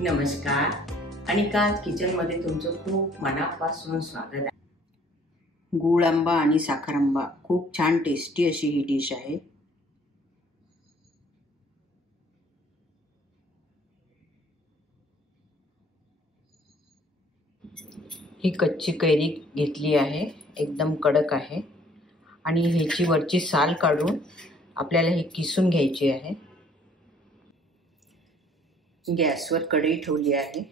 नमस्कार. अनिका किचन मध्ये तुमचं खूप मनापासून स्वागत आहे. गुळ-आंबा आणि साखर-आंबा खूप छान टेस्टी अशी ही डिश आहे. ही कच्ची कैरी घेतली आहे, एकदम कडक आहे आणि ह्याची वरची साल काढून आपल्याला ही किसून घ्यायची आहे. गॅसवर कढई ठेवली आहे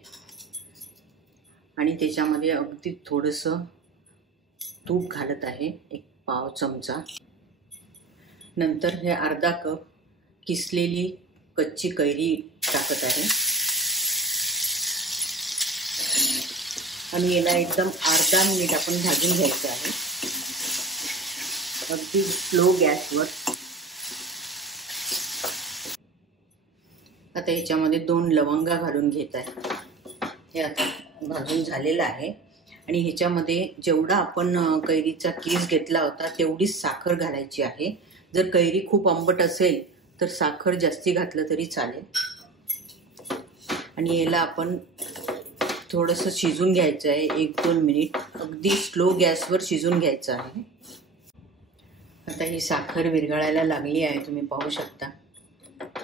आणि त्याच्यामध्ये अगदी थोडंसं तूप घालत आहे, एक पाव चमचा. नंतर हे अर्धा कप किसलेली कच्ची कैरी टाकत आहे आणि याला एकदम अर्धा मिनिट आपण भाजून घ्यायचं आहे, अगदी स्लो गॅसवर. आता याच्यामध्ये 2 लवंगा घालून घेत आहे. हे आता भाजून झालेलं आहे आणि ह्याच्यामध्ये जेवढा आपण कैरीचा कीस घेतला होता तेवढीच साखर घालायची आहे. जर कैरी खूप आंबट असेल तर साखर जास्ती घातलं तरी चालेल. आणि याला आपण थोडंसं शिजून घ्यायचं आहे, 1-2 मिनिट अगदी स्लो गॅसवर शिजून घ्यायचं आहे. आता ही साखर विरघळायला लागली आहे, तुम्ही पाहू शकता,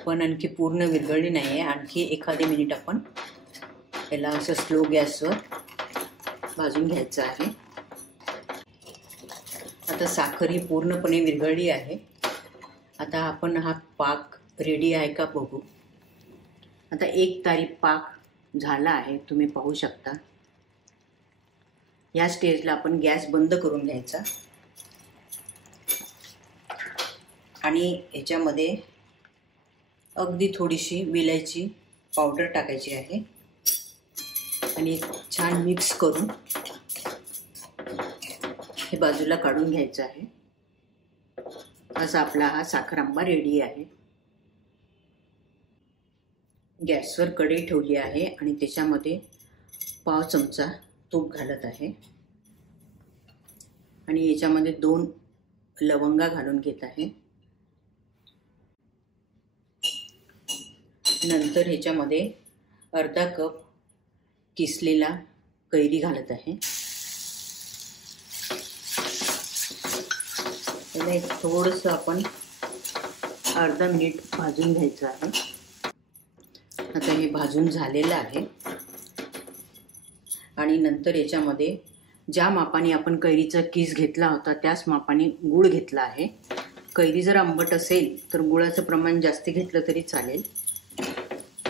पण आणखी पूर्ण विरघळली नाही आहे. आणखी एखादी मिनिट आपण याला असं स्लो गॅसवर भाजून घ्यायचं आहे. आता साखर ही पूर्णपणे विरघळली आहे. आता आपण हा पाक रेडी आहे का बघू. आता 1 तारी पाक झाला आहे, तुम्ही पाहू शकता. या स्टेजला आपण गॅस बंद करून घ्यायचा आणि ह्याच्यामध्ये अगदी थोडीशी विलायची पावडर टाकायची आहे आणि छान मिक्स करून हे बाजूला काढून घ्यायचं आहे. असा आपला हा साखर-आंबा रेडी आहे. गॅसवर कढई ठेवली आहे आणि त्याच्यामध्ये पाव चमचा तूप घालत आहे आणि याच्यामध्ये 2 लवंगा घालून घेत आहे. नंतर ह्याच्यामध्ये अर्धा कप किसलेला कैरी घालत आहे. त्याला थोडंसं आपण अर्धा मिनिट भाजून घ्यायचं आहे. आता हे भाजून झालेलं आहे आणि नंतर याच्यामध्ये ज्या मापाने आपण कैरीचा कीस घेतला होता त्याच मापाने गूळ घेतला आहे. कैरी जर आंबट असेल तर गुळाचं प्रमाण जास्त घेतलं तरी चालेल.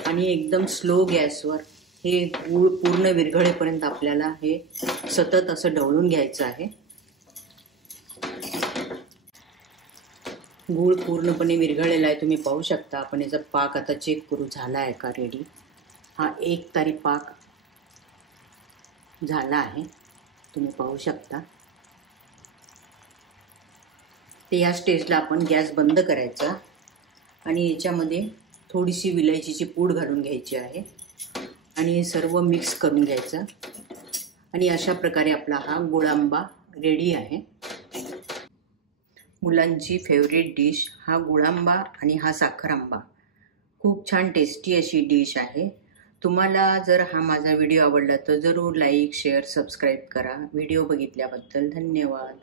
आणि एकदम स्लो गॅसवर हे गूळ पूर्ण विरघळेपर्यंत आपल्याला हे सतत असं ढवळून घ्यायचं आहे. गूळ पूर्णपणे विरघळलेला आहे, तुम्ही पाहू शकता. आपण याचा पाक आता चेक करू, झाला आहे का रेडी. हा 1 तारी पाक झाला आहे, तुम्ही पाहू शकता. ते या स्टेजला आपण गॅस बंद करायचा आणि याच्यामध्ये थोडीशी विलायचीची पूड घालून घ्यायची आहे आणि हे सर्व मिक्स करून घ्यायचं. आणि अशा प्रकारे आपला हा गुळ-आंबा रेडी आहे. मुलांची फेवरेट डिश हा गुळ-आंबा आणि हा साखर-आंबा खूप छान टेस्टी अशी डिश आहे. तुम्हाला जर हा माझा व्हिडिओ आवडला तर जरूर लाईक, शेअर, सबस्क्राईब करा. व्हिडिओ बघितल्याबद्दल धन्यवाद.